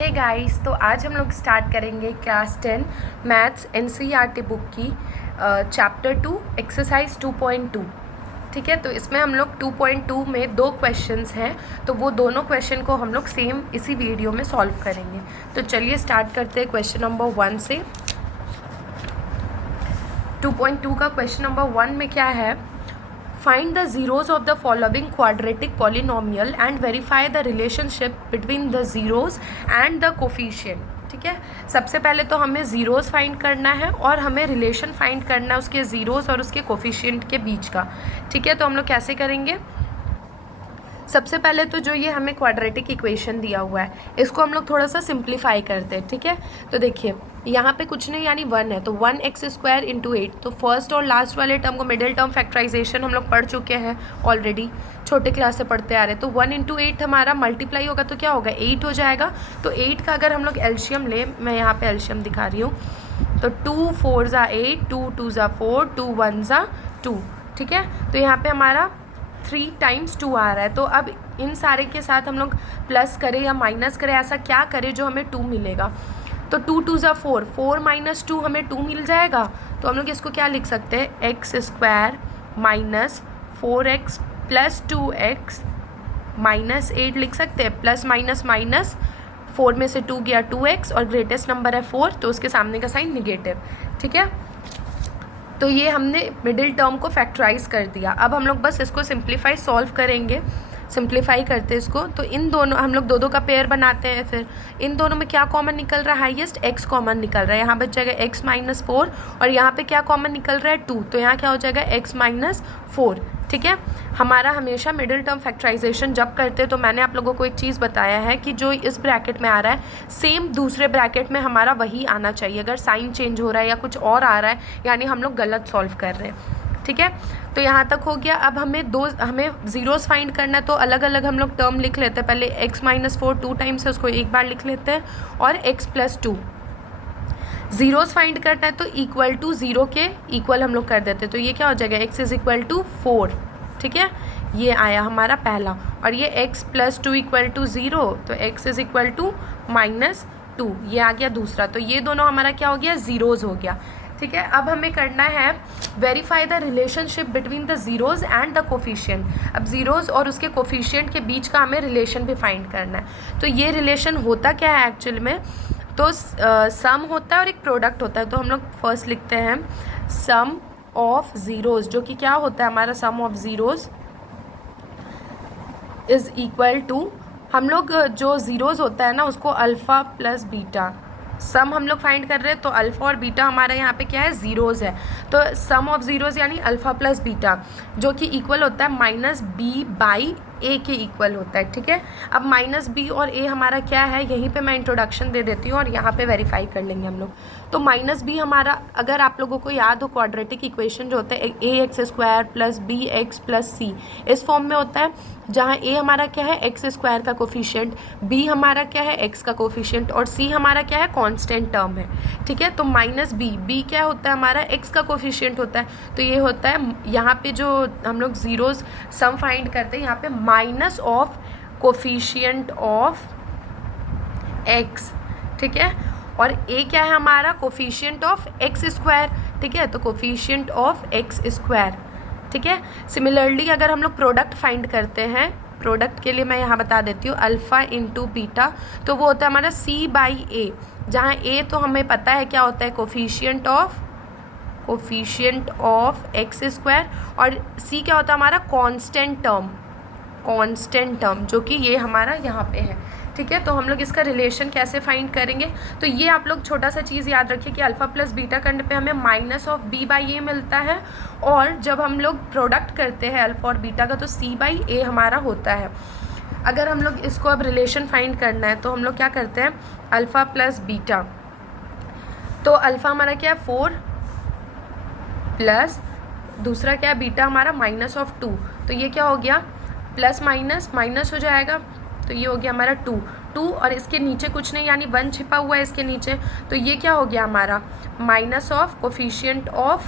Hey guys, तो आज हम लोग स्टार्ट करेंगे क्लास 10 मैथ्स एनसीईआरटी बुक की चैप्टर 2 एक्सरसाइज 2.2। ठीक है, तो इसमें हम लोग 2.2 में दो क्वेश्चंस हैं, तो वो दोनों क्वेश्चन को हम लोग सेम इसी वीडियो में सॉल्व करेंगे। तो चलिए स्टार्ट करते हैं क्वेश्चन नंबर 1 से। 2.2 का क्वेश्चन नंबर 1 में क्या है? Find the zeros of the following quadratic polynomial and verify the relationship between the zeros and the coefficient। ठीक है, सबसे पहले तो हमें ज़ीरोज़ फाइंड करना है और हमें रिलेशन फाइंड करना है उसके ज़ीरोज़ और उसके कोफिशिएंट के बीच का। ठीक है, तो हम लोग कैसे करेंगे? सबसे पहले तो जो ये हमें क्वाड्रेटिक इक्वेशन दिया हुआ है, इसको हम लोग थोड़ा सा सिंप्लीफाई करते हैं। ठीक है, तो देखिए यहाँ पे कुछ नहीं यानी 1 है, तो 1x² इंटू 8। तो फर्स्ट और लास्ट वाले टर्म को मिडिल टर्म फैक्टराइजेशन हम लोग पढ़ चुके हैं ऑलरेडी, छोटे क्लास से पढ़ते आ रहे हैं। तो 1 इंटू 8 हमारा मल्टीप्लाई होगा तो क्या होगा? 8 हो जाएगा। तो 8 का अगर हम लोग एल्शियम लें, मैं यहाँ पे एल्शियम दिखा रही हूँ, तो 2 4 ज़ा 8, 2 2 ज़ा 4, 2 1 ज़ा 2। ठीक है, तो यहाँ पे हमारा 3 टाइम्स 2 आ रहा है। तो अब इन सारे के साथ हम लोग प्लस करें या माइनस करें, ऐसा क्या करें जो हमें 2 मिलेगा? तो 2 2 ज़ा 4, 4 माइनस 2 हमें 2 मिल जाएगा। तो हम लोग इसको क्या लिख सकते हैं? x² minus 4x plus 2x minus 8 लिख सकते हैं। प्लस माइनस माइनस, 4 में से 2 गया 2x और ग्रेटेस्ट नंबर है 4, तो उसके सामने का साइन निगेटिव। ठीक है, तो ये हमने मिडिल टर्म को फैक्टराइज कर दिया। अब हम लोग बस इसको सिंप्लीफाई सॉल्व करेंगे। सिंप्लीफाई करते हैं इसको, तो इन दोनों हम लोग दो दो का पेयर बनाते हैं। फिर इन दोनों में क्या कॉमन निकल रहा है? हाईएस्ट x कॉमन निकल रहा है। यहाँ बच जाएगा x माइनस 4 और यहाँ पे क्या कॉमन निकल रहा है? 2, तो यहाँ क्या हो जाएगा? x minus 4। ठीक है, हमारा हमेशा मिडिल टर्म फैक्टराइजेशन जब करते हैं तो मैंने आप लोगों को एक चीज़ बताया है कि जो इस ब्रैकेट में आ रहा है सेम दूसरे ब्रैकेट में हमारा वही आना चाहिए। अगर साइन चेंज हो रहा है या कुछ और आ रहा है, यानी हम लोग गलत सॉल्व कर रहे हैं। ठीक है, तो यहाँ तक हो गया। अब हमें ज़ीरोज़ फाइंड करना है, तो अलग अलग हम लोग टर्म लिख लेते हैं। पहले x माइनस 4 2 टाइम्स है, उसको एक बार लिख लेते हैं, और x प्लस 2। ज़ीरोज़ फाइंड करना है तो इक्वल टू 0 के इक्वल हम लोग कर देते हैं। तो ये क्या हो जाएगा? x is equal to 4। ठीक है, ये आया हमारा पहला। और ये x प्लस 2 इक्वल टू 0, तो x is equal to minus 2, ये आ गया दूसरा। तो ये दोनों हमारा क्या हो गया? ज़ीरोज़ हो गया। ठीक है, अब हमें करना है verify the relationship between the zeros and the coefficient. अब ज़ीरोज़ और उसके कोफिशिएंट के बीच का हमें रिलेशन भी फाइंड करना है। तो ये रिलेशन होता क्या है एक्चुअल में? तो सम होता है और एक प्रोडक्ट होता है। तो हम लोग फर्स्ट लिखते हैं सम ऑफ ज़ीरोज़, जो कि क्या होता है हमारा? Sum of zeros is equal to, हम लोग जो ज़ीरोज़ होता है ना उसको अल्फ़ा प्लस बीटा, सम हम लोग फाइंड कर रहे हैं, तो अल्फ़ा और बीटा हमारा यहाँ पे क्या है? ज़ीरोज़ है। तो सम ऑफ ज़ीरोज़ यानी अल्फ़ा प्लस बीटा, जो कि इक्वल होता है माइनस बी बाई ए के इक्वल होता है। ठीक है, अब माइनस बी और ए हमारा क्या है? यहीं पे मैं इंट्रोडक्शन दे देती हूँ और यहाँ पे वेरीफाई कर लेंगे हम लोग। तो माइनस बी हमारा, अगर आप लोगों को याद हो, क्वाड्रेटिक इक्वेशन जो होता है ax² plus B X plus C, इस फॉर्म में होता है, जहाँ a हमारा क्या है? x² का कोफिशिएंट, b हमारा क्या है? x का कोफिशिएंट, और c हमारा क्या है? कांस्टेंट टर्म है। ठीक है, तो माइनस b क्या होता है हमारा? x का कोफिशिएंट होता है। तो ये होता है, यहाँ पे जो हम लोग ज़ीरोज़ सम फाइंड करते हैं, यहाँ पे minus of coefficient of x। ठीक है, और a क्या है हमारा? Coefficient of x²। ठीक है, तो कोफिशिएंट ऑफ x²। ठीक है, सिमिलरली अगर हम लोग प्रोडक्ट फाइंड करते हैं, प्रोडक्ट के लिए मैं यहाँ बता देती हूँ अल्फ़ा इंटू बीटा, तो वो होता है हमारा c बाई ए, जहाँ a तो हमें पता है क्या होता है? कोफिशिएंट ऑफ x², और c क्या होता है हमारा? कांस्टेंट टर्म, जो कि ये हमारा यहाँ पे है। ठीक है, तो हम लोग इसका रिलेशन कैसे फाइंड करेंगे? तो ये आप लोग छोटा सा चीज़ याद रखिए कि अल्फ़ा प्लस बीटा करने पे हमें माइनस ऑफ बी बाई ए मिलता है, और जब हम लोग प्रोडक्ट करते हैं अल्फ़ा और बीटा का, तो सी बाई ए हमारा होता है। अगर हम लोग इसको अब रिलेशन फाइंड करना है तो हम लोग क्या करते हैं? अल्फ़ा प्लस बीटा, तो अल्फ़ा हमारा क्या है? 4 प्लस दूसरा क्या है? बीटा हमारा माइनस ऑफ 2, तो ये क्या हो गया? प्लस माइनस माइनस हो जाएगा, तो ये हो गया हमारा 2 और इसके नीचे कुछ नहीं, यानी 1 छिपा हुआ है इसके नीचे, तो ये क्या हो गया हमारा? Minus of coefficient of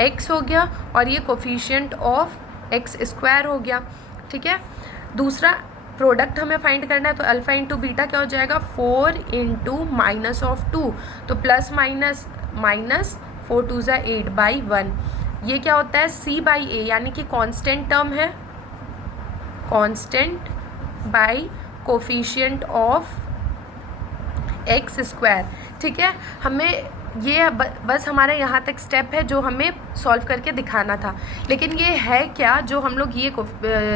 x हो गया, और ये कोफिशिएंट ऑफ x² हो गया। ठीक है, दूसरा प्रोडक्ट हमें फाइंड करना है, तो अल्फ़ा इंटू बीटा क्या हो जाएगा 4 इंटू माइनस ऑफ 2, तो प्लस माइनस माइनस 4 2 ज़ा 8 बाई 1। ये क्या होता है c बाई ए, यानी कि कांस्टेंट टर्म है, constant by coefficient of X square. ठीक है, हमें ये बस हमारा यहाँ तक स्टेप है जो हमें सॉल्व करके दिखाना था। लेकिन ये है क्या, जो हम लोग ये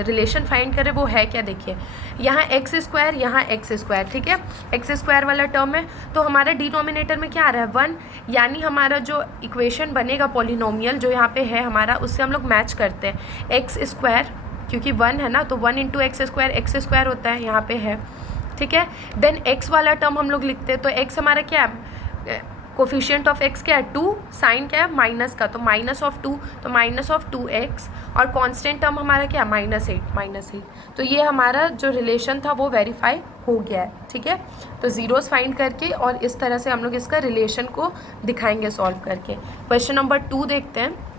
रिलेशन फाइंड करें वो है क्या, देखिए यहाँ एक्स स्क्वायर, यहाँ एक्स स्क्वायर। ठीक है, एक्स स्क्वायर वाला टर्म है, तो हमारा डिनोमिनेटर में क्या आ रहा है 1, यानी हमारा जो इक्वेशन बनेगा पॉलिनोमियल जो यहाँ पे है हमारा, उससे हम लोग मैच करते हैं। एक्स स्क्वायर क्योंकि 1 है ना, तो 1 इंटू एक्स स्क्वायर होता है, यहाँ पे है। ठीक है, देन एक्स वाला टर्म हम लोग लिखते हैं, तो एक्स हमारा क्या है, कोफिशिएंट ऑफ एक्स क्या है 2, साइन क्या है माइनस का, तो माइनस ऑफ 2, तो माइनस ऑफ 2x, और कांस्टेंट टर्म हमारा क्या -8। तो ये हमारा जो रिलेशन था वो वेरीफाई हो गया है। ठीक है, तो ज़ीरोस फाइंड करके और इस तरह से हम लोग इसका रिलेशन को दिखाएंगे सॉल्व करके। क्वेश्चन नंबर 2 देखते हैं।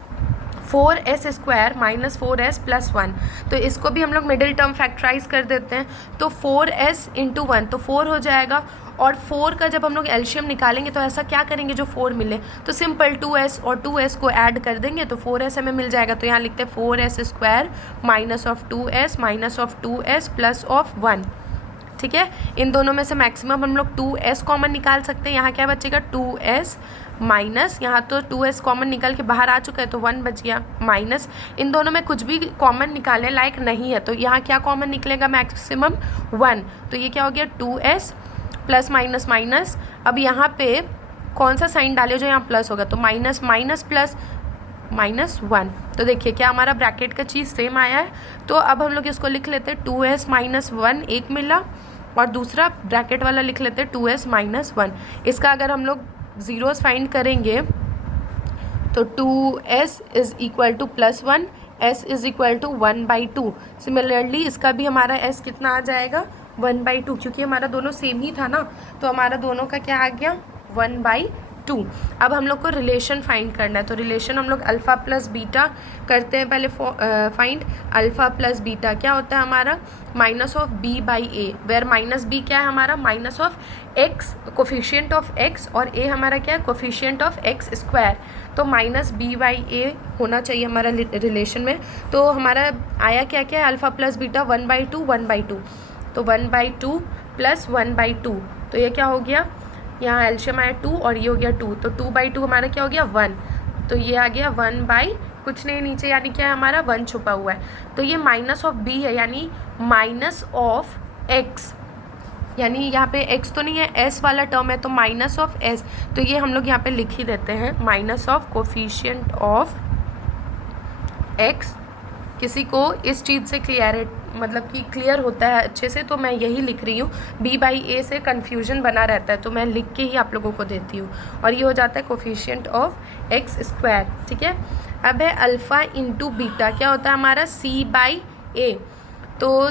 4s square minus 4s plus 1, तो इसको भी हम लोग मिडिल टर्म फैक्टराइज कर देते हैं, तो 4s इंटू 1 तो 4 हो जाएगा, और 4 का जब हम लोग एलशियम निकालेंगे तो ऐसा क्या करेंगे जो 4 मिले, तो सिंपल 2s और 2s को ऐड कर देंगे तो 4s हमें मिल जाएगा। तो यहाँ लिखते हैं 4s square minus of 2s plus of 1। ठीक है, इन दोनों में से मैक्सिमम हम लोग 2s कॉमन निकाल सकते हैं। यहाँ क्या बचेगा 2s माइनस, यहाँ तो 2s कॉमन निकल के बाहर आ चुका है तो 1 बच गया, माइनस इन दोनों में कुछ भी कॉमन निकालने लायक नहीं है, तो यहाँ क्या कॉमन निकलेगा मैक्सिमम 1, तो ये क्या हो गया 2s प्लस माइनस माइनस। अब यहाँ पे कौन सा साइन डाले जो यहाँ प्लस होगा, तो माइनस माइनस प्लस -1। तो देखिए क्या हमारा ब्रैकेट का चीज़ सेम आया है। तो अब हम लोग इसको लिख लेते हैं 2s माइनस 1 एक मिला, और दूसरा ब्रैकेट वाला लिख लेते हैं 2s माइनस 1। इसका अगर हम लोग ज़ीरोस फाइंड करेंगे तो 2s is equal to plus 1, s is equal to 1/2। Similarly इसका भी हमारा s कितना आ जाएगा 1/2, क्योंकि हमारा दोनों सेम ही था ना, तो हमारा दोनों का क्या आ गया 1/2। अब हम लोग को रिलेशन फाइंड करना है, तो रिलेशन हम लोग अल्फ़ा प्लस बीटा करते हैं पहले फाइंड। अल्फ़ा प्लस बीटा क्या होता है हमारा minus of b by a, where minus b क्या है हमारा minus of x, coefficient of x, और a हमारा क्या है कोफिशिएंट ऑफ x स्क्वायर, तो माइनस b बाई ए होना चाहिए हमारा रिलेशन में। तो हमारा आया क्या क्या है अल्फ़ा प्लस बीटा 1/2, तो 1/2 प्लस 1/2, तो ये क्या हो गया, यहाँ एल्शियम आया 2 और ये हो गया 2, तो 2/2 हमारा क्या हो गया 1, तो ये आ गया 1 कुछ नहीं नीचे, यानी क्या है हमारा 1 छुपा हुआ है। तो ये माइनस ऑफ b है, यानी माइनस ऑफ x, यानी यहाँ पे x तो नहीं है, s वाला टर्म है, तो माइनस ऑफ s, तो ये हम लोग यहाँ पे लिख ही देते हैं minus of coefficient of x। किसी को इस चीज़ से मतलब कि क्लियर होता है अच्छे से, तो मैं यही लिख रही हूँ। b बाई ए से कन्फ्यूजन बना रहता है, तो मैं लिख के ही आप लोगों को देती हूँ, और ये हो जाता है कोफिशिएंट ऑफ एक्स स्क्वायर। ठीक है, अब है अल्फ़ा इंटू बीटा क्या होता है हमारा c बाई ए, तो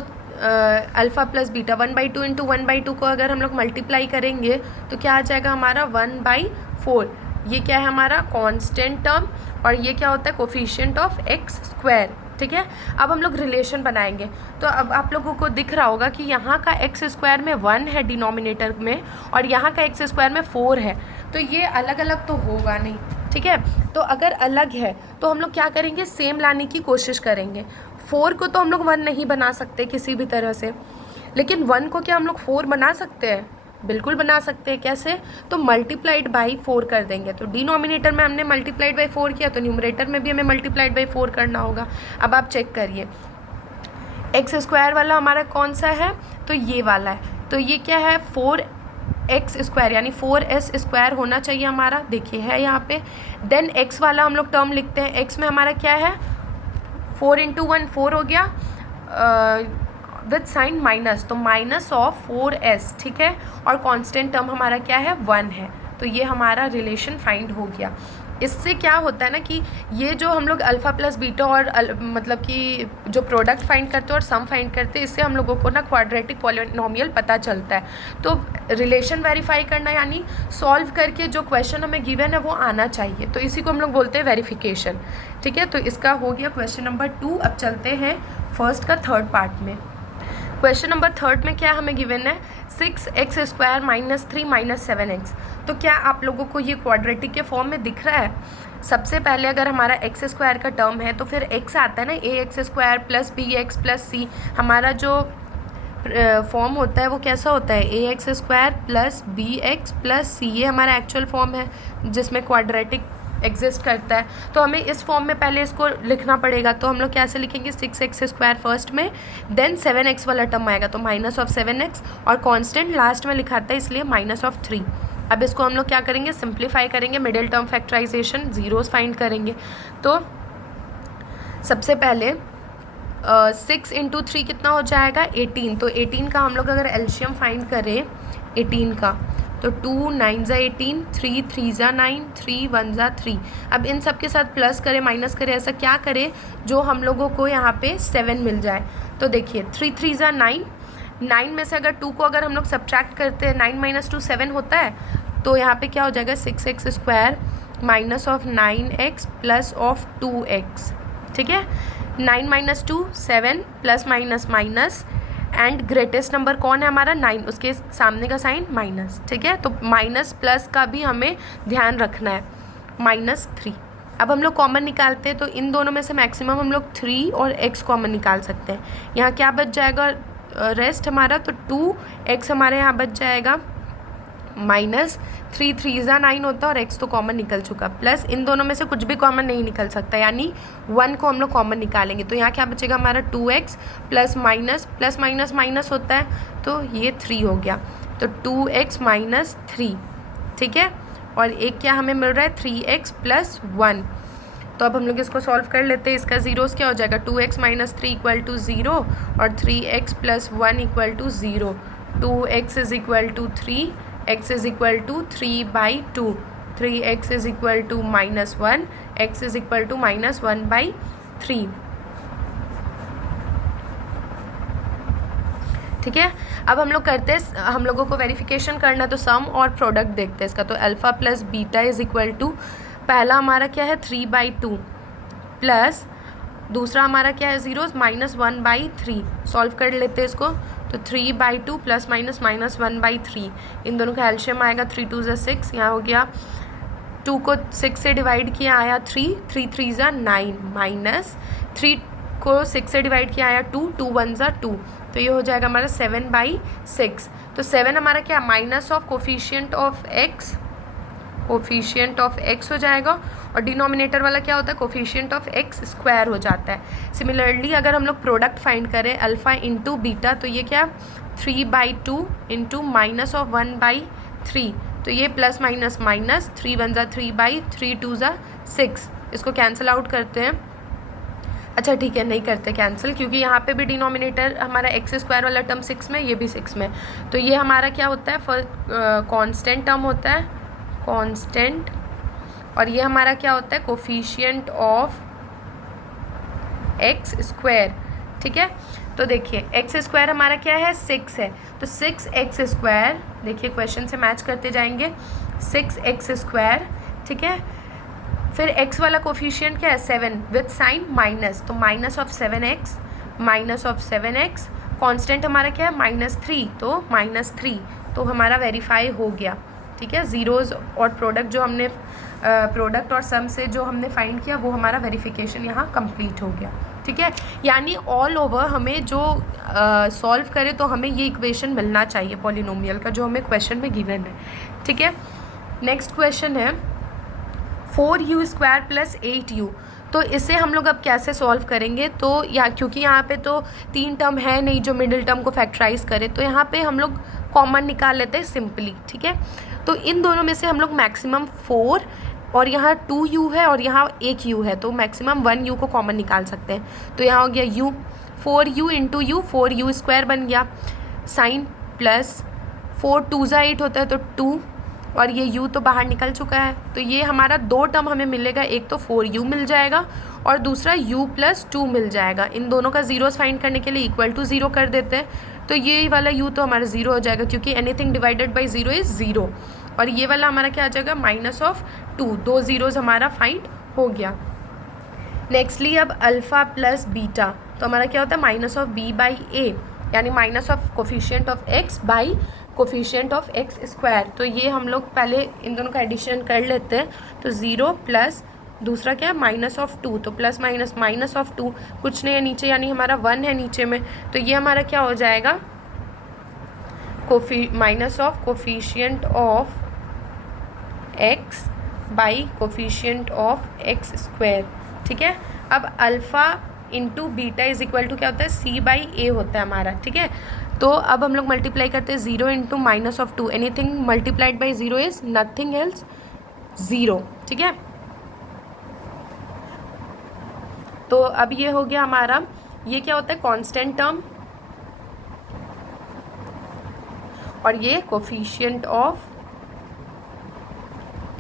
अल्फ़ा प्लस बीटा 1/2 इंटू 1/2 को अगर हम लोग मल्टीप्लाई करेंगे तो क्या आ जाएगा हमारा 1/4। ये क्या है हमारा कांस्टेंट टर्म, और ये क्या होता है कोफिशिएंट ऑफ एक्स स्क्वायर। ठीक है, अब हम लोग रिलेशन बनाएंगे, तो अब आप लोगों को दिख रहा होगा कि यहाँ का एक्स स्क्वायर में 1 है डिनोमिनेटर में, और यहाँ का एक्स स्क्वायर में 4 है, तो ये अलग अलग तो होगा नहीं। ठीक है, तो अगर अलग है तो हम लोग क्या करेंगे सेम लाने की कोशिश करेंगे। 4 को तो हम लोग 1 नहीं बना सकते किसी भी तरह से, लेकिन 1 को क्या हम लोग 4 बना सकते हैं, बिल्कुल बना सकते हैं। कैसे, तो मल्टीप्लाइड बाई 4 कर देंगे, तो डिनोमिनेटर में हमने मल्टीप्लाइड बाई 4 किया, तो न्यूमरेटर में भी हमें मल्टीप्लाइड बाई 4 करना होगा। अब आप चेक करिए एक्स स्क्वायर वाला हमारा कौन सा है, तो ये वाला है, तो ये क्या है 4x स्क्वायर, यानी 4s स्क्वायर होना चाहिए हमारा, देखिए है यहाँ पे। देन x वाला हम लोग टर्म लिखते हैं, x में हमारा क्या है 4 इंटू 1 4 हो गया विद साइन माइनस, तो माइनस ऑफ 4s। ठीक है, और कांस्टेंट टर्म हमारा क्या है 1 है, तो ये हमारा रिलेशन फाइंड हो गया। इससे क्या होता है ना कि ये जो हम लोग अल्फ़ा प्लस बीटा और मतलब कि जो प्रोडक्ट फाइंड करते हैं और सम फाइंड करते हैं, इससे हम लोगों को ना क्वाड्रेटिक पॉलिनोमियल पता चलता है। तो रिलेशन वेरीफाई करना यानी सॉल्व करके जो क्वेश्चन हमें गिवन है वो आना चाहिए, तो इसी को हम लोग बोलते हैं वेरिफिकेशन। ठीक है, तो इसका हो गया क्वेश्चन नंबर 2। अब चलते हैं फर्स्ट का थर्ड पार्ट में। क्वेश्चन नंबर 3 में क्या हमें गिवन है 6x² माइनस 3 माइनस 7x। तो क्या आप लोगों को ये क्वाड्रेटिक के फॉर्म में दिख रहा है? सबसे पहले अगर हमारा x² का टर्म है तो फिर x आता है ना, ax² plus bx plus c। हमारा जो फॉर्म होता है वो कैसा होता है ax² plus bx plus c, ये हमारा एक्चुअल फॉर्म है जिसमें क्वाड्रेटिक एग्जिस्ट करता है। तो हमें इस फॉर्म में पहले इसको लिखना पड़ेगा। तो हम लोग कैसे लिखेंगे 6x² फर्स्ट में, देन 7x वाला टर्म आएगा तो माइनस ऑफ 7x, और कांस्टेंट लास्ट में लिखा था इसलिए माइनस ऑफ 3। अब इसको हम लोग क्या करेंगे, सिंप्लीफाई करेंगे, middle term factorization, zeros find करेंगे। तो सबसे पहले 6 इंटू 3 कितना हो जाएगा 18। तो 18 का हम लोग अगर एल्शियम फाइंड करें 18 का, तो 2 9 ज़ा 18, 3 3 ज़ा 9, 3 1 ज़ा 3। अब इन सब के साथ प्लस करें माइनस करें, ऐसा क्या करें जो हम लोगों को यहाँ पे 7 मिल जाए। तो देखिए 3 3 ज़ा 9, 9 में से अगर 2 को अगर हम लोग सब्ट्रैक्ट करते हैं 9 माइनस 2 7 होता है, तो यहाँ पे क्या हो जाएगा 6x² minus of 9x plus of 2x। ठीक है, 9 minus 2 7 plus minus minus, and greatest number कौन है हमारा 9, उसके सामने का साइन माइनस। ठीक है, तो माइनस प्लस का भी हमें ध्यान रखना है, -3। अब हम लोग कॉमन निकालते हैं तो इन दोनों में से मैक्सिमम हम लोग 3 और x कॉमन निकाल सकते हैं। यहाँ क्या बच जाएगा रेस्ट हमारा, तो 2x हमारे यहाँ बच जाएगा, -3 3 ज़ा 9 होता है और x तो कॉमन निकल चुका, प्लस इन दोनों में से कुछ भी कॉमन नहीं निकल सकता, यानी 1 को हम लोग कॉमन निकालेंगे। तो यहाँ क्या बचेगा हमारा 2x प्लस माइनस माइनस होता है तो ये 3 हो गया, तो 2x माइनस 3। ठीक है, और एक क्या हमें मिल रहा है 3x प्लस 1। तो अब हम लोग इसको सॉल्व कर लेते हैं। इसका जीरोस क्या हो जाएगा 2x माइनस 3 इक्वल टू 0 और 3x plus 1 equal to 0। 2x is equal to 3, x is equal to 3/2, 3x is equal to -1, x is equal to -1/3। ठीक है, अब हम लोग करते हैं, हम लोगों को वेरिफिकेशन करना तो सम और प्रोडक्ट देखते हैं इसका। तो alpha plus beta is equal to, पहला हमारा क्या है 3/2 प्लस दूसरा हमारा क्या है जीरोस -1/3। सॉल्व कर लेते हैं इसको, तो 3/2 प्लस माइनस -1/3, इन दोनों का एल्शियम आएगा 3 2 ज़ा 6, यहाँ हो गया 2 को 6 से डिवाइड किया आया 3, 3 3 ज़ा 9, माइनस 3 को 6 से डिवाइड किया आया 2, 2 1 ज़ा 2, तो ये हो जाएगा हमारा 7/6। तो 7 हमारा क्या minus of coefficient of x हो जाएगा, और डिनोमिनेटर वाला क्या होता है कोफिशिएंट ऑफ x² हो जाता है। सिमिलरली अगर हम लोग प्रोडक्ट फाइंड करें अल्फ़ा इंटू बीटा, तो ये क्या 3/2 इंटू माइनस ऑफ 1/3, तो ये प्लस माइनस माइनस 3 1 ज़ा 3/3 2 ज़ा 6, इसको कैंसिल आउट करते हैं। अच्छा ठीक है, नहीं करते कैंसिल, क्योंकि यहाँ पे भी डिनोमिनेटर हमारा x² वाला टर्म 6 में, ये भी 6 में, तो ये हमारा क्या होता है कांस्टेंट टर्म होता है, कांस्टेंट, और ये हमारा क्या होता है कोफिशिएंट ऑफ x²। ठीक है, तो देखिए x² हमारा क्या है 6 है, तो 6x², देखिए क्वेश्चन से मैच करते जाएंगे, 6x²। ठीक है, फिर x वाला कोफिशिएंट क्या है 7 विथ साइन माइनस, तो माइनस ऑफ 7x, कांस्टेंट हमारा क्या है -3, तो -3, तो हमारा वेरीफाई हो गया। ठीक है, जीरोज़ और प्रोडक्ट जो हमने प्रोडक्ट और सम से जो हमने फाइंड किया वो हमारा वेरिफिकेशन यहाँ कंप्लीट हो गया। ठीक है, यानी ऑल ओवर हमें जो सॉल्व करे तो हमें ये इक्वेशन मिलना चाहिए पॉलिनोमियल का, जो हमें क्वेश्चन में गिवन है। ठीक है, नेक्स्ट क्वेश्चन है 4u² प्लस 8u। तो इसे हम लोग अब कैसे सॉल्व करेंगे, तो क्योंकि यहाँ पे तो 3 टर्म है नहीं जो मिडिल टर्म को फैक्टराइज करे, तो यहाँ पे हम लोग कॉमन निकाल लेते हैं सिंपली। ठीक है, तो इन दोनों में से हम लोग मैक्सिमम 4, और यहाँ 2u है और यहाँ 1u है, तो मैक्सिमम 1u को कॉमन निकाल सकते हैं। तो यहाँ हो गया u, 4u into you, 4u² बन गया, साइन प्लस 4 2 ज़ा 8 होता है तो 2, और ये u तो बाहर निकल चुका है, तो ये हमारा 2 टर्म हमें मिलेगा, एक तो 4u मिल जाएगा और दूसरा u प्लस 2 मिल जाएगा। इन दोनों का जीरोस फाइंड करने के लिए इक्वल टू 0 कर देते हैं, तो ये वाला u तो हमारा 0 हो जाएगा, क्योंकि एनीथिंग डिवाइडेड बाई 0 इज़ 0, और ये वाला हमारा क्या आ जाएगा -2, 2 जीरोज़ हमारा फाइंड हो गया। नेक्स्टली अब अल्फ़ा प्लस बीटा, तो हमारा क्या होता है -b/a, यानी minus of coefficient of x by coefficient of x square. तो ये हम लोग पहले इन दोनों का एडिशन कर लेते हैं। तो 0 प्लस दूसरा क्या है माइनस ऑफ 2, तो प्लस माइनस माइनस ऑफ 2 कुछ नहीं है नीचे, यानी हमारा 1 है नीचे में। तो ये हमारा क्या हो जाएगा minus of coefficient of x by coefficient of x square. ठीक है, अब alpha into beta is equal to क्या होता है c बाई ए होता है हमारा। ठीक है, तो अब हम लोग मल्टीप्लाई करते हैं 0 into minus of 2, anything multiplied by 0 is nothing else 0। ठीक है, तो अब ये हो गया हमारा, ये क्या होता है कांस्टेंट टर्म और ये कोफिशिएंट ऑफ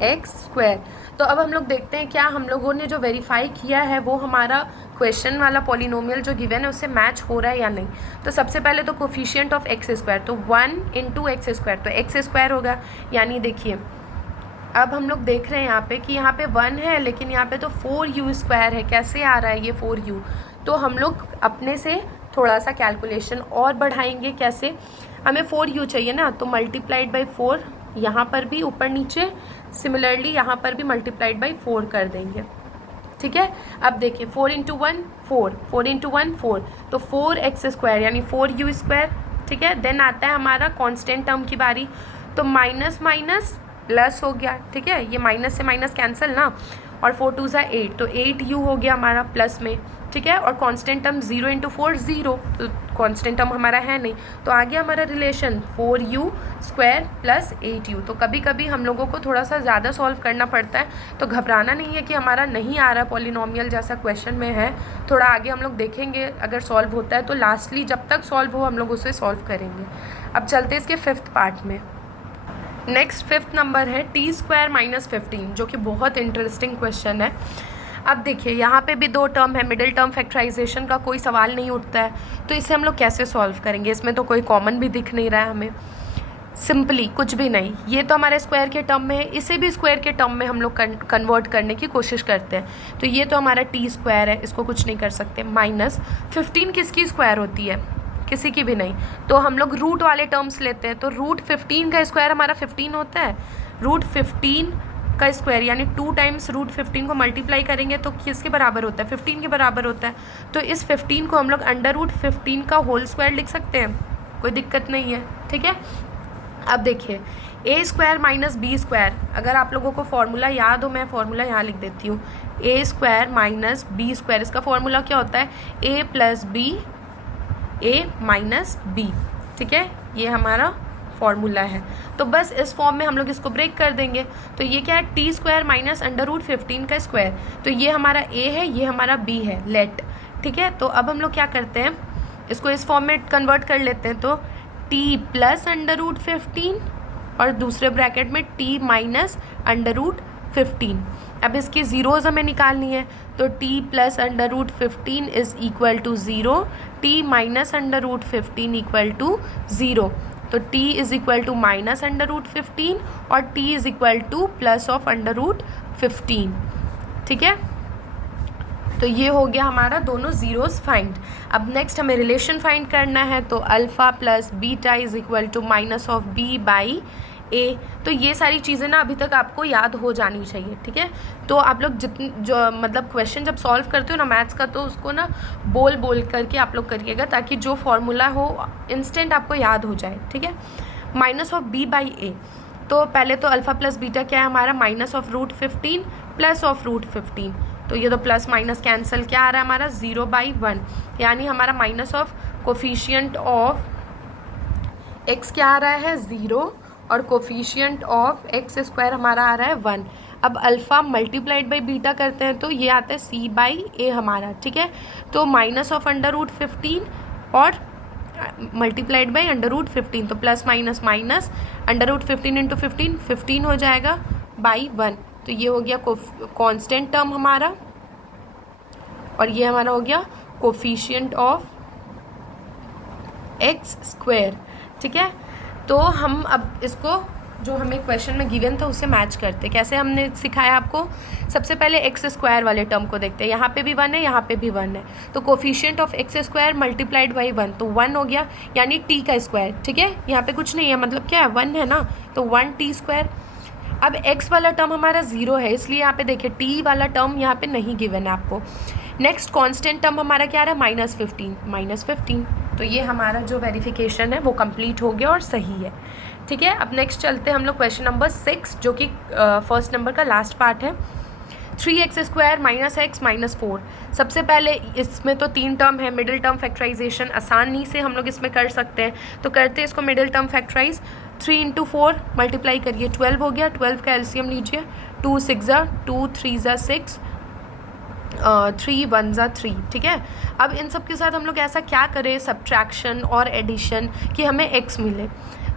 एक्स स्क्वायर। तो अब हम लोग देखते हैं क्या हम लोगों ने जो वेरीफाई किया है वो हमारा क्वेश्चन वाला पॉलिनोमियल जो गिवन है उससे मैच हो रहा है या नहीं। तो सबसे पहले तो कोफिशिएंट ऑफ एक्स स्क्वायर, तो 1 इंटू एक्स स्क्वायर, तो एक्स स्क्वायर होगा। यानी देखिए अब हम लोग देख रहे हैं यहाँ पे कि यहाँ पे 1 है लेकिन यहाँ पे तो 4u स्क्वायर है। कैसे आ रहा है ये 4u? तो हम लोग अपने से थोड़ा सा कैलकुलेशन और बढ़ाएंगे। कैसे? हमें 4u चाहिए ना, तो मल्टीप्लाइड बाई 4 यहाँ पर भी ऊपर नीचे, सिमिलरली यहाँ पर भी मल्टीप्लाइड बाई 4 कर देंगे। ठीक है, अब देखिए 4 इंटू 1 4, 4 इंटू 1 4, तो 4x स्क्वायर यानी 4u स्क्वायर। ठीक है, देन आता है हमारा कांस्टेंट टर्म की बारी, तो माइनस माइनस प्लस हो गया। ठीक है, ये माइनस से माइनस कैंसिल ना, और 4 2 ज़ा 8, तो 8u हो गया हमारा प्लस में। ठीक है, और कांस्टेंट टर्म 0 इंटू 4 0, तो कांस्टेंट टर्म हमारा है नहीं, तो आ गया हमारा relation 4u square plus 8u। तो कभी कभी हम लोगों को थोड़ा सा ज़्यादा सॉल्व करना पड़ता है, तो घबराना नहीं है कि हमारा नहीं आ रहा पॉलिनोमियल जैसा क्वेश्चन में है। थोड़ा आगे हम लोग देखेंगे, अगर सॉल्व होता है तो लास्टली जब तक सॉल्व हो हम लोग उसे सॉल्व करेंगे। अब चलते इसके 5th पार्ट में। नेक्स्ट 5th नंबर है टी स्क्वायर माइनस 15, जो कि बहुत इंटरेस्टिंग क्वेश्चन है। अब देखिए यहाँ पे भी 2 टर्म है, मिडिल टर्म फैक्टराइजेशन का कोई सवाल नहीं उठता है, तो इसे हम लोग कैसे सॉल्व करेंगे? इसमें तो कोई कॉमन भी दिख नहीं रहा है हमें, सिंपली कुछ भी नहीं। ये तो हमारे स्क्वायर के टर्म में है, इसे भी स्क्वायर के टर्म में हम लोग कन्वर्ट करने की कोशिश करते हैं। तो ये तो हमारा टी स्क्वायर है, इसको कुछ नहीं कर सकते। माइनस 15 किसकी स्क्वायर होती है? किसी की भी नहीं। तो हम लोग रूट वाले टर्म्स लेते हैं, तो रूट 15 का स्क्वायर हमारा 15 होता है। रूट 15 का स्क्वायर यानी 2 टाइम्स रूट 15 को मल्टीप्लाई करेंगे तो किसके बराबर होता है? 15 के बराबर होता है। तो इस 15 को हम लोग अंडर रूट 15 का होल स्क्वायर लिख सकते हैं, कोई दिक्कत नहीं है। ठीक है, अब देखिए ए स्क्वायर माइनस बी स्क्वायर, अगर आप लोगों को फॉर्मूला याद हो, मैं फॉर्मूला यहाँ लिख देती हूँ। ए स्क्वायर माइनस बी स्क्वायर, इसका फॉर्मूला क्या होता है? ए प्लस बी, ए माइनस बी। ठीक है, ये हमारा फॉर्मूला है। तो बस इस फॉर्म में हम लोग इसको ब्रेक कर देंगे। तो ये क्या है? T square minus under root 15 का स्क्वायर। तो ये हमारा ए है, ये हमारा बी है, लेट। ठीक है, तो अब हम लोग क्या करते हैं, इसको इस फॉर्म में कन्वर्ट कर लेते हैं। तो टी प्लस अंडर रूट 15 और दूसरे ब्रैकेट में टी माइनस अंडर रूट 15। अब इसकी ज़ीरोज़ हमें निकालनी है, तो t plus under root 15 is equal to 0, t minus under root 15 equal to 0। तो t is equal to minus under root 15 और t is equal to plus of under root 15। ठीक है, तो ये हो गया हमारा दोनों ज़ीरोज़ फाइंड। अब नेक्स्ट हमें रिलेशन फाइंड करना है, तो alpha plus beta is equal to minus of B by ए। तो ये सारी चीज़ें ना अभी तक आपको याद हो जानी चाहिए। ठीक है, तो आप लोग जो मतलब क्वेश्चन जब सॉल्व करते हो ना मैथ्स का, तो उसको ना बोल बोल करके आप लोग करिएगा, ताकि जो फॉर्मूला हो इंस्टेंट आपको याद हो जाए। ठीक है, माइनस ऑफ बी बाई ए, तो पहले तो अल्फ़ा प्लस बीटा क्या है हमारा? Minus of root 15 plus of root 15। तो ये तो प्लस माइनस कैंसिल, क्या आ रहा है हमारा? 0 बाई 1, यानी हमारा minus of coefficient of x क्या आ रहा है? 0, और कोफिशिएंट ऑफ एक्स स्क्वायर हमारा आ रहा है 1। अब अल्फ़ा मल्टीप्लाइड बाई बीटा करते हैं तो ये आता है c बाई ए हमारा। ठीक है, तो माइनस ऑफ अंडर रूट 15 और मल्टीप्लाइड बाई अंडर रूट 15, तो plus minus minus, under root 15 into 15 15 हो जाएगा बाई 1। तो ये हो गया कांस्टेंट टर्म हमारा, और ये हमारा हो गया कोफिशिएंट ऑफ एक्स स्क्वायर। ठीक है, तो हम अब इसको जो हमें क्वेश्चन में गिवन था उससे मैच करते। कैसे हमने सिखाया आपको, सबसे पहले एक्स स्क्वायर वाले टर्म को देखते हैं। यहाँ पे भी 1 है, यहाँ पे भी 1 है, तो coefficient of X square multiplied by 1, तो 1 हो गया, यानी टी का स्क्वायर। ठीक है, यहाँ पे कुछ नहीं है, मतलब क्या है, 1 है ना, तो 1 टी स्क्वायर। अब x वाला टर्म हमारा 0 है, इसलिए यहाँ पे देखिए t वाला टर्म यहाँ पे नहीं गिवन है आपको। नेक्स्ट कांस्टेंट टर्म हमारा क्या आ रहा है, -15, तो ये हमारा जो वेरिफिकेशन है वो कंप्लीट हो गया और सही है। ठीक है, अब नेक्स्ट चलते हैं हम लोग क्वेश्चन नंबर 6, जो कि फर्स्ट नंबर का लास्ट पार्ट है। 3x² -x -4। सबसे पहले इसमें तो 3 टर्म है, मिडिल टर्म फैक्टराइजेशन आसानी से हम लोग इसमें कर सकते हैं, तो करते हैं इसको मिडिल टर्म फैक्टराइज। 3 × 4 मल्टीप्लाई करिए, 12 हो गया, 12 का एलसीएम लीजिए, 2 6 2 3 6 3 1 3। ठीक है, अब इन सब के साथ हम लोग ऐसा क्या करें, सब्ट्रैक्शन और एडिशन, कि हमें x मिले।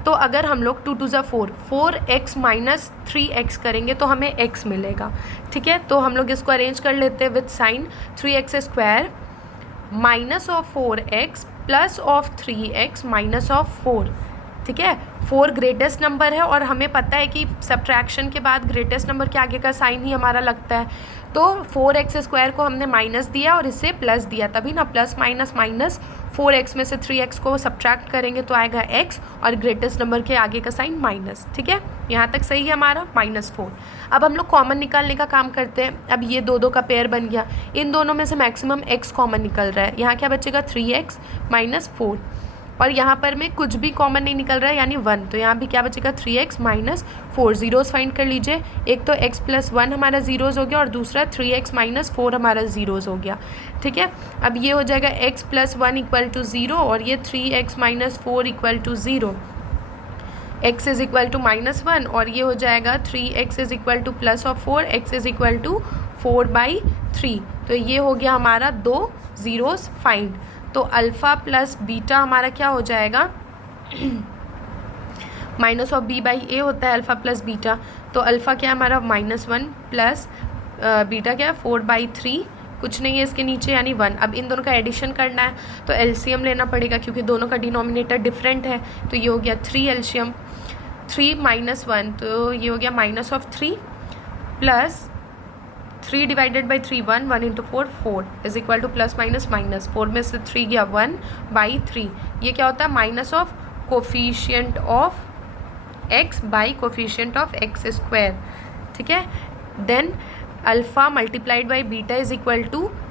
तो अगर हम लोग 2 2 4 4x - 3x करेंगे तो हमें x मिलेगा। ठीक है, तो हम लोग इसको अरेंज कर लेते हैं with sign. 3x² -4x +3x -4। ठीक है, 4 ग्रेटेस्ट नंबर है और हमें पता है कि सब्ट्रैक्शन के बाद ग्रेटेस्ट नंबर के आगे का साइन ही हमारा लगता है, तो 4x² को हमने माइनस दिया और इससे प्लस दिया, तभी ना प्लस माइनस माइनस, 4x में से 3x को सब्ट्रैक्ट करेंगे तो आएगा x और ग्रेटेस्ट नंबर के आगे का साइन माइनस। ठीक है, यहाँ तक सही है हमारा, -4। अब हम लोग कॉमन निकालने का काम करते हैं। अब ये दो का पेयर बन गया, इन दोनों में से मैक्सिमम x कॉमन निकल रहा है, यहाँ क्या बचेगा, 3x - 4, और यहाँ पर में कुछ भी कॉमन नहीं निकल रहा है, यानी 1, तो यहाँ भी क्या बचेगा, 3x - 4। जीरोज़ फाइंड कर लीजिए, एक तो x + 1 हमारा जीरोज़ हो गया और दूसरा 3x - 4 हमारा जीरोज़ हो गया। ठीक है, अब ये हो जाएगा x + 1 = 0 और ये 3x - 4 = 0, x = -1 और ये हो जाएगा 3x + 4, x = 4/3। तो ये हो गया हमारा 2 जीरोज़ फाइंड। तो अल्फ़ा प्लस बीटा हमारा क्या हो जाएगा, -b/a होता है अल्फ़ा प्लस बीटा, तो अल्फ़ा क्या है हमारा -1 प्लस बीटा क्या है 4/3, कुछ नहीं है इसके नीचे, यानी 1। अब इन दोनों का एडिशन करना है तो एलसीएम लेना पड़ेगा, क्योंकि दोनों का डिनोमिनेटर डिफरेंट है, तो ये हो गया 3 एलसीएम, 3 - 1, तो ये हो गया -3 प्लस 3 / 3 1, 1 × 4 4 = +- 4 में से 3 गया 1/3। ये क्या होता है, minus of coefficient of x by coefficient of x²। ठीक है, then alpha multiplied by beta =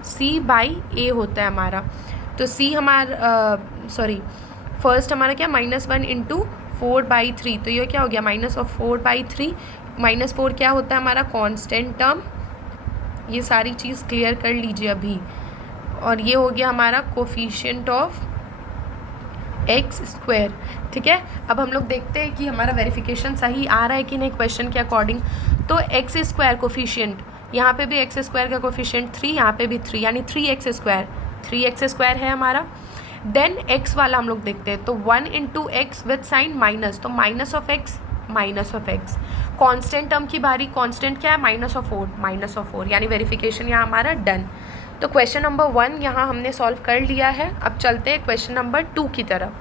c/a होता है हमारा, तो c हमारा फर्स्ट हमारा क्या, -1 × 4/3, तो ये क्या हो गया, -4/3, -4 क्या होता है हमारा, कांस्टेंट टर्म। ये सारी चीज़ क्लियर कर लीजिए अभी, और ये हो गया हमारा कोफिशिएंट ऑफ x²। ठीक है, अब हम लोग देखते हैं कि हमारा वेरिफिकेशन सही आ रहा है कि नहीं क्वेश्चन के अकॉर्डिंग। तो x² कोफिशिएंट, यहाँ पे भी x² का कोफिशिएंट 3, यहाँ पे भी 3, यानी 3x² है हमारा। देन x वाला हम लोग देखते हैं, तो 1 × x विथ साइन माइनस, तो -x कांस्टेंट टर्म की बारी, कांस्टेंट क्या है, -4, यानी वेरिफिकेशन यहाँ हमारा डन। तो क्वेश्चन नंबर 1 यहाँ हमने सॉल्व कर लिया है। अब चलते हैं क्वेश्चन नंबर 2 की तरफ।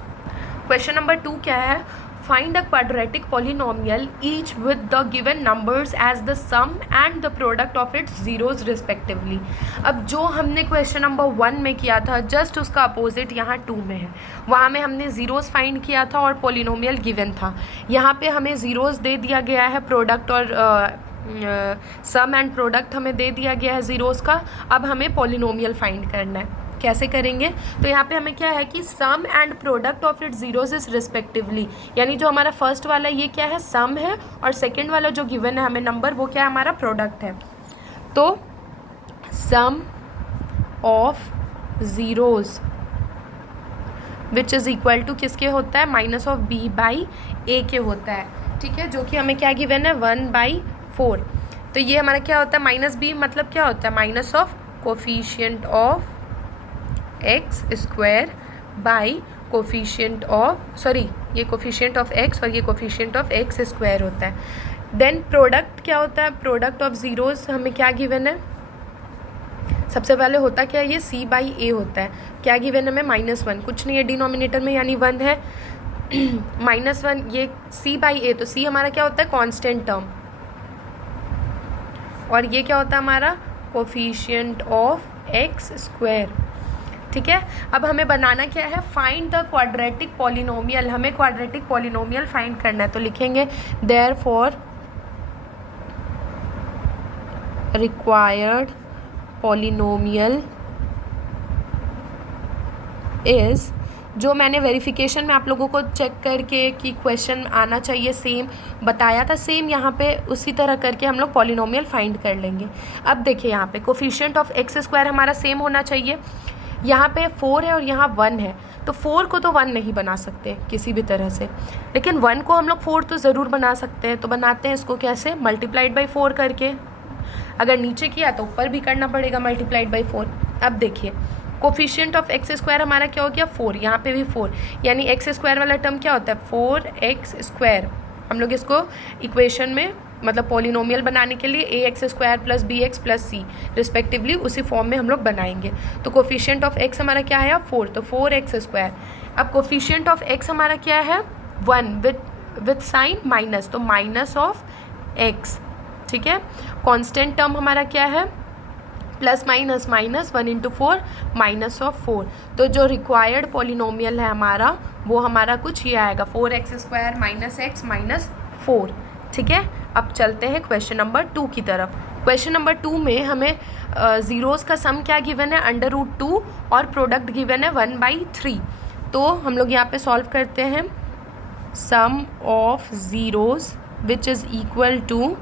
क्वेश्चन नंबर 2 क्या है, find a quadratic polynomial each with the given numbers as the sum and the product of its zeros respectively. अब जो हमने क्वेश्चन नंबर 1 में किया था, जस्ट उसका अपोजिट यहाँ 2 में है। वहाँ में हमने जीरोज फाइंड किया था और पॉलिनोमियल गिवन था, यहाँ पे हमें जीरोज दे दिया गया है, प्रोडक्ट और सम एंड प्रोडक्ट हमें दे दिया गया है जीरोज़ का। अब हमें पॉलिनोमियल फाइंड करना है, कैसे करेंगे, तो यहाँ पे हमें क्या है कि sum and product of its zeros is respectively, यानी जो हमारा फर्स्ट वाला ये क्या है, सम है, और सेकंड वाला जो गिवन है हमें नंबर, वो क्या है, हमारा प्रोडक्ट है। तो sum of zeros which is equal to किसके होता है, -b/a के होता है। ठीक है, जो कि हमें क्या गिवन है, 1/4। तो ये हमारा क्या होता है, -b मतलब क्या होता है, minus of coefficient of x² by coefficient of ये कोफिशिएंट ऑफ x और ये कोफिशिएंट ऑफ x² होता है। देन प्रोडक्ट क्या होता है, प्रोडक्ट ऑफ जीरोज़ हमें क्या गिवन है, सबसे पहले होता क्या है, ये c/a होता है। क्या गिवन है हमें, -1, कुछ नहीं है डिनोमिनेटर में, यानी 1 है। -1 ये c/a, तो c हमारा क्या होता है कांस्टेंट टर्म, और ये क्या होता है हमारा कोफिशिएंट ऑफ एक्स स्क्वायर। ठीक है, अब हमें बनाना क्या है, फाइंड द क्वाड्रेटिक पॉलिनोमियल, हमें क्वाड्रेटिक पॉलिनोमियल फाइंड करना है। तो लिखेंगे देयरफॉर रिक्वायर्ड पॉलिनोमियल इज़, जो मैंने वेरिफिकेशन में आप लोगों को चेक करके कि क्वेश्चन आना चाहिए सेम बताया था, सेम यहाँ पे उसी तरह करके हम लोग पॉलिनोमियल फाइंड कर लेंगे। अब देखिए यहाँ पे कोफिशिएंट ऑफ एक्स स्क्वायर हमारा सेम होना चाहिए, यहाँ पे 4 है और यहाँ 1 है, तो 4 को तो 1 नहीं बना सकते किसी भी तरह से, लेकिन 1 को हम लोग 4 तो ज़रूर बना सकते हैं। तो बनाते हैं इसको कैसे, मल्टीप्लाइड बाई 4 करके, अगर नीचे किया तो ऊपर भी करना पड़ेगा मल्टीप्लाइड बाई 4। अब देखिए कोफिशिएंट ऑफ एक्स स्क्वायर हमारा क्या हो गया 4, यहाँ पे भी 4, यानी एक्स स्क्वायर वाला टर्म क्या होता है 4x स्क्वायर। हम लोग इसको इक्वेशन में मतलब पॉलिनोमियल बनाने के लिए ax square plus bx plus C respectively उसी फॉर्म में हम लोग बनाएंगे। तो कोफिशिएंट ऑफ x हमारा क्या है 4, तो 4x स्क्वायर। अब कोफिशिएंट ऑफ x हमारा क्या है 1 विथ साइन माइनस, तो माइनस ऑफ x। ठीक है, कांस्टेंट टर्म हमारा क्या है plus minus minus 1 into 4 minus of 4। तो जो रिक्वायर्ड पॉलिनोमियल है हमारा वो हमारा कुछ ये आएगा 4x square minus x minus 4। ठीक है, अब चलते हैं क्वेश्चन नंबर 2 की तरफ। क्वेश्चन नंबर 2 में हमें ज़ीरोज़ का सम क्या गिवन है √2 और प्रोडक्ट गिवन है 1/3। तो हम लोग यहाँ पे सॉल्व करते हैं, sum of zeros which is equal to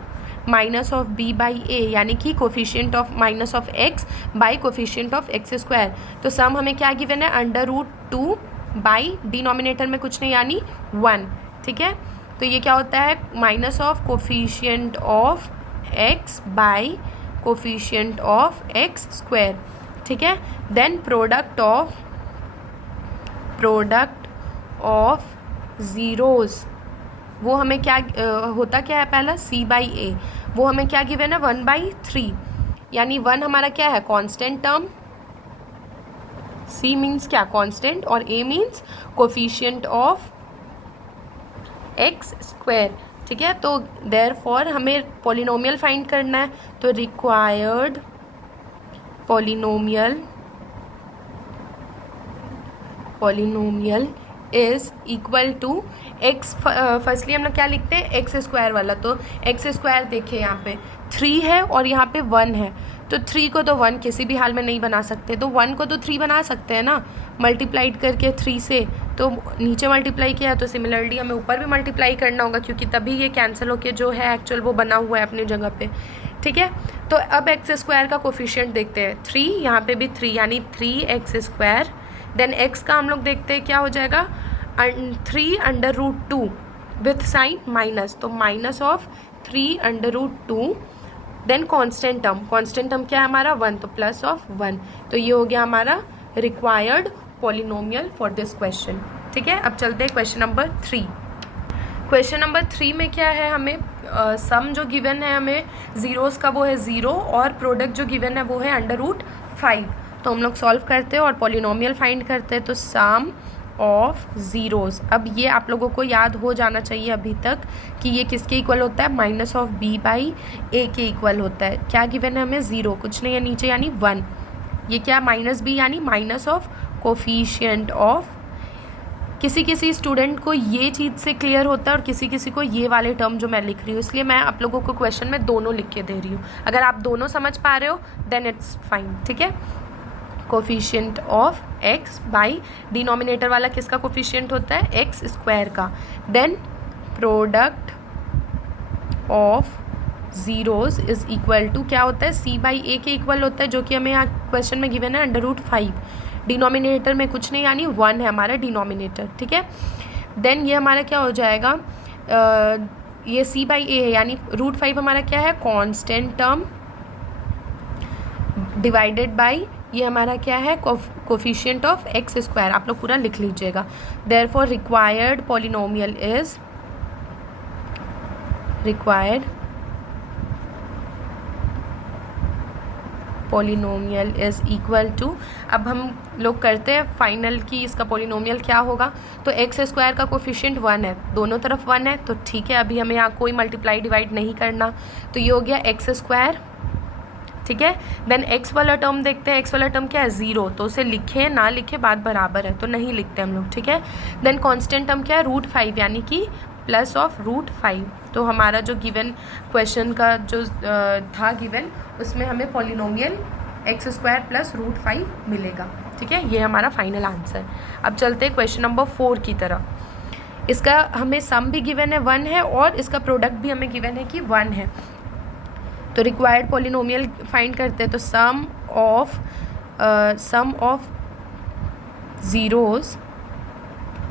minus of b by a, यानी कि coefficient of minus of x by coefficient of X square. तो सम हमें क्या गिवन है √2 बाई डिनोमिनेटर में कुछ नहीं यानी 1। ठीक है, तो ये क्या होता है minus of coefficient of x by coefficient of X square. ठीक है, देन प्रोडक्ट ऑफ ज़ीरोज़ वो हमें क्या होता क्या है पहला c/a, वो हमें क्या गिवन है 1/3, यानी 1 हमारा क्या है कांस्टेंट टर्म, c मीन्स क्या कांस्टेंट और a means coefficient of X square. ठीक है, तो देयरफॉर हमें पॉलिनोमियल फाइंड करना है, तो required polynomial is equal to x, firstly हम लोग क्या लिखते हैं एक्स स्क्वायर वाला, तो एक्स स्क्वायर देखिए यहाँ पे 3 है और यहाँ पे 1 है, तो 3 को तो 1 किसी भी हाल में नहीं बना सकते, तो 1 को तो 3 बना सकते हैं ना मल्टीप्लाइड करके 3 से, तो नीचे मल्टीप्लाई किया तो सिमिलरली हमें ऊपर भी मल्टीप्लाई करना होगा क्योंकि तभी ये कैंसिल होके जो है एक्चुअल वो बना हुआ है अपनी जगह पे। ठीक है, तो अब एक्स स्क्वायर का कोफिशिएंट देखते हैं 3, यहाँ पे भी 3 यानी 3x स्क्वायर, देन x का हम लोग देखते हैं क्या हो जाएगा 3√2 विथ साइन माइनस, तो minus of 3√2, then constant term क्या है हमारा 1, तो प्लस ऑफ 1। तो ये हो गया हमारा required polynomial for this question. ठीक है, अब चलते हैं क्वेश्चन नंबर 3। क्वेश्चन नंबर 3 में क्या है हमें सम जो गिवन है हमें ज़ीरोज़ का वो है 0 और प्रोडक्ट जो गिवन है वो है √5। तो हम लोग सॉल्व करते हैं और पॉलिनोमियल फाइंड करते हैं, तो सम ऑफ ज़ीरोज़, अब ये आप लोगों को याद हो जाना चाहिए अभी तक कि ये किसके इक्वल होता है minus of b by a के इक्वल होता है। क्या गिवन है हमें 0 कुछ नहीं है नीचे यानी 1, ये क्या माइनस b यानी माइनस ऑफ कोफिशिएंट ऑफ, किसी स्टूडेंट को ये चीज़ से क्लियर होता है और किसी को ये वाले टर्म जो मैं लिख रही हूँ, इसलिए मैं आप लोगों को क्वेश्चन में दोनों लिख के दे रही हूँ। अगर आप दोनों समझ पा रहे हो देन इट्स फाइन। ठीक है, coefficient of x by denominator वाला किसका कोफिशिएंट होता है एक्स स्क्वायर का, then product of zeros is equal to क्या होता है c/a के इक्वल होता है, जो कि हमें यहाँ क्वेश्चन में गिवन है √5, डिनोमिनेटर में कुछ नहीं यानी 1 है हमारा डिनोमिनेटर। ठीक है, देन ये हमारा क्या हो जाएगा ये c/a है यानी √5 हमारा क्या है कांस्टेंट टर्म डिवाइडेड बाई ये हमारा क्या है कोफिशिएंट ऑफ एक्स स्क्वायर, आप लोग पूरा लिख लीजिएगा। Therefore required polynomial is polynomial is equal to, अब हम लोग करते हैं फाइनल की इसका पोलिनोमियल क्या होगा। तो एक्स स्क्वायर का कोफिशिएंट 1 है, दोनों तरफ 1 है, तो ठीक है, अभी हमें यहाँ कोई मल्टीप्लाई डिवाइड नहीं करना, तो ये हो गया एक्स स्क्वायर, ठीक है। देन एक्स वाला टर्म देखते हैं, एक्स वाला टर्म क्या है 0, तो उसे लिखें ना लिखें बात बराबर है, तो नहीं लिखते हम लोग, ठीक है। देन कांस्टेंट टर्म क्या है √5, यानी कि प्लस ऑफ √5, तो हमारा जो गिवन क्वेश्चन का जो था गिवन, उसमें हमें पॉलिनोमियल एक्स स्क्वायर प्लस √5 मिलेगा, ठीक है। ये हमारा फाइनल आंसर। अब चलते हैं क्वेश्चन नंबर 4 की तरफ। इसका हमें सम भी गिवन है 1 है, और इसका प्रोडक्ट भी हमें गिवन है कि 1 है। तो रिक्वायर्ड पॉलिनोमियल फाइंड करते हैं, तो sum of zeros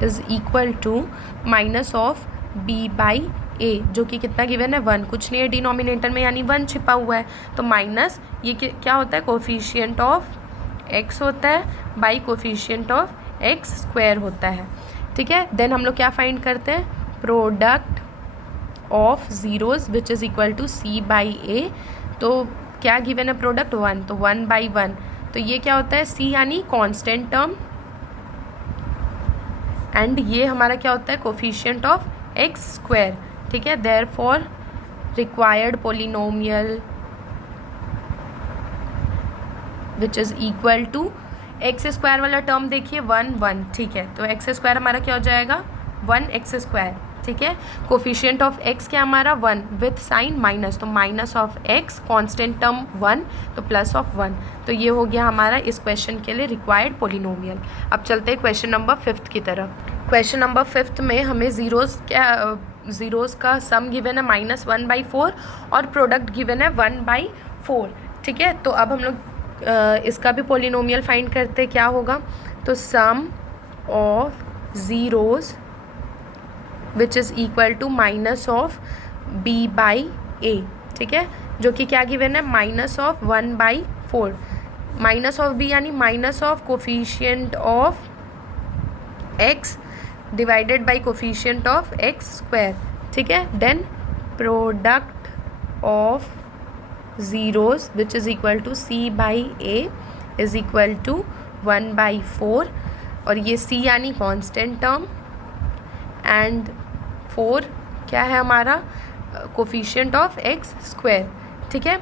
is equal to minus of b by a, जो कि कितना गिवन है 1, कुछ नहीं है डिनोमिनेटर में, यानी 1 छिपा हुआ है, तो माइनस ये क्या होता है कोफिशिएंट ऑफ x होता है by coefficient of x square होता है, ठीक है। देन हम लोग क्या फाइंड करते हैं, product of zeros which is equal to c by a, तो क्या गिवन है प्रोडक्ट 1, तो 1 बाई 1, तो ये क्या होता है c यानी कांस्टेंट टर्म, एंड ये हमारा क्या होता है कोफिशिएंट ऑफ x स्क्वायर, ठीक है। Therefore required polynomial which is equal to x square वाला टर्म देखिए 1 1, ठीक है, तो एक्स स्क्वायर हमारा क्या हो जाएगा 1x स्क्वायर, ठीक है। कोफिशिएंट ऑफ x क्या हमारा 1 विथ साइन माइनस, तो minus of x, constant term 1, तो प्लस ऑफ 1, तो ये हो गया हमारा इस क्वेश्चन के लिए रिक्वायर्ड पोलिनोमियल। अब चलते हैं क्वेश्चन नंबर 5 की तरफ। क्वेश्चन नंबर 5 में हमें ज़ीरोज़ का सम गिवन है -1/4 और प्रोडक्ट गिवन है 1/4, ठीक है। तो अब हम लोग इसका भी पोलिनोमियल फाइंड करते क्या होगा, तो sum of zeros which is equal to minus of b by a, ठीक है, जो कि क्या गिवन है -1/4, माइनस ऑफ b यानी minus of coefficient of x divided by coefficient of x square, ठीक है। Then product of zeros which is equal to c by a is equal to 1/4, और ये c यानी कांस्टेंट टर्म, एंड 4 क्या है हमारा coefficient of x square, ठीक है।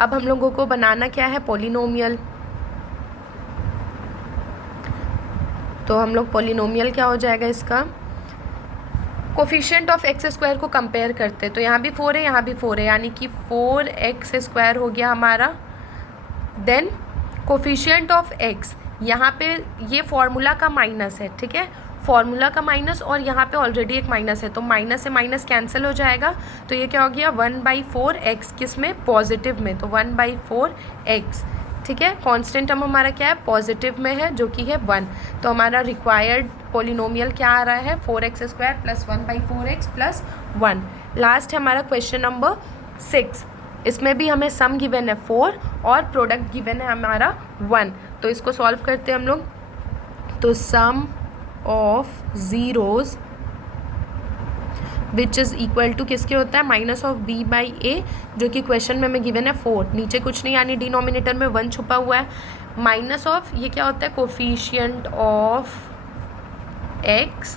अब हम लोगों को बनाना क्या है पोलिनोमियल, तो हम लोग पोलिनोमियल क्या हो जाएगा इसका, कोफिशिएंट ऑफ x स्क्वायर को कंपेयर करते, तो यहाँ भी 4 है यहाँ भी 4 है, यानी कि 4x स्क्वायर हो गया हमारा। देन कोफिशिएंट ऑफ x, यहाँ पे ये फॉर्मूला का माइनस है, ठीक है, फॉर्मूला का माइनस, और यहाँ पे ऑलरेडी एक माइनस है, तो माइनस से माइनस कैंसिल हो जाएगा, तो ये क्या हो गया 1/4x, किस में पॉजिटिव में, तो 1/4x, ठीक है। कांस्टेंट टर्म हमारा क्या है पॉजिटिव में है, जो कि है 1, तो हमारा रिक्वायर्ड पोलिनोमियल क्या आ रहा है 4x square plus 1/4x plus 1। Last है हमारा क्वेश्चन नंबर 6, इसमें भी हमें सम गिवन है 4 और प्रोडक्ट गिवन है हमारा 1, तो इसको सॉल्व करते हैं हम लोग। तो sum of zeros which is equal to किसके होता है minus of b by a, जो कि क्वेश्चन में हमें गिवन है 4, नीचे कुछ नहीं यानी डिनोमिनेटर में 1 छुपा हुआ है, माइनस ऑफ ये क्या होता है coefficient of x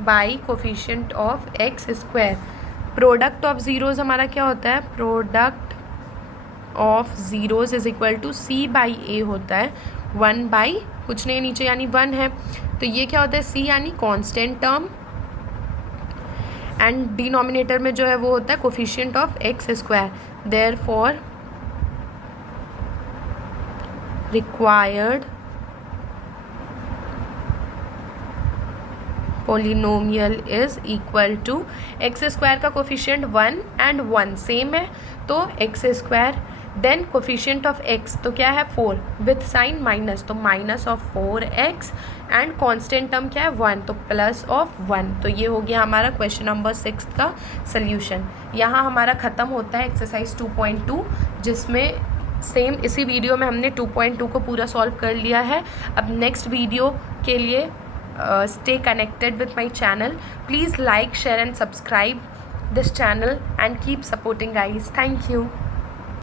by coefficient of x square. Product of zeros हमारा क्या होता है, product of zeros is equal to c by a होता है 1 बाई कुछ नहीं नीचे यानी 1 है, तो ये क्या होता है c यानी कांस्टेंट टर्म, एंड डिनोमिनेटर में जो है वो होता है coefficient of x square. Therefore required polynomial is equal to x square का कोफिशिएंट 1 एंड 1 सेम है, तो x square, then coefficient of x तो क्या है 4 विथ साइन माइनस, तो minus of 4x, and constant term क्या है 1, तो प्लस ऑफ 1। तो ये हो गया हमारा क्वेश्चन नंबर 6 का सल्यूशन। यहाँ हमारा ख़त्म होता है एक्सरसाइज 2.2, जिसमें सेम इसी वीडियो में हमने 2.2 को पूरा सॉल्व कर लिया है। अब नेक्स्ट वीडियो के लिए stay connected with my channel. Please like, share and subscribe this channel and keep supporting guys. Thank you.